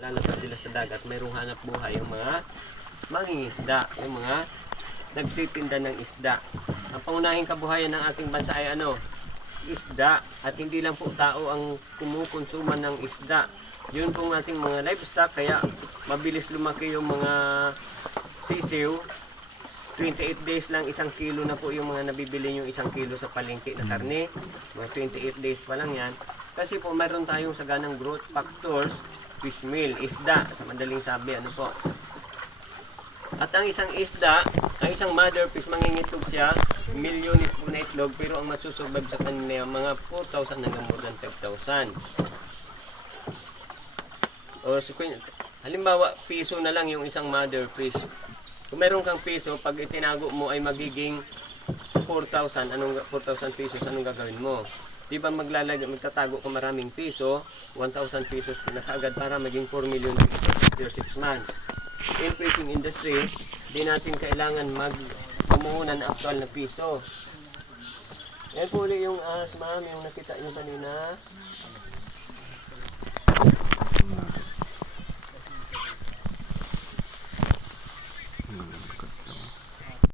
lalabas sila sa dagat, mayroong hanap buhay yung mga mangingisda, yung mga nagtitinda ng isda. Ang pangunahing kabuhayan ng ating bansa ay ano? Isda. At hindi lang po tao ang kumukonsuman ng isda. Yun pong ating mga livestock, kaya mabilis lumaki yung mga sisiw. 28 days lang, 1 kilo na po yung mga nabibili yung 1 kilo sa palengke na karne. Mga 28 days pa lang yan. Kasi po mayroon tayong saganang growth factors, fish meal, isda, sa madaling sabi, ano po. At ang isang isda, ang isang mother fish, mangingitog siya, milyones po na itlog, pero ang masusurvive sa kanila mga 4,000 hanggang more than 5,000. O, so, halimbawa, piso na lang yung isang mother fish. Kung meron kang piso, pag itinago mo ay magiging 4,000. Anong 4,000 pesos? Anong gagawin mo? Di ba magtatago ka maraming piso, 1,000 pesos na kaagad para maging 4 million after 6 months. In fishing industry, di natin kailangan magpamuhunan ng actual na piso. Yan po ulit yung ma'am, yung nakita nyo kanina.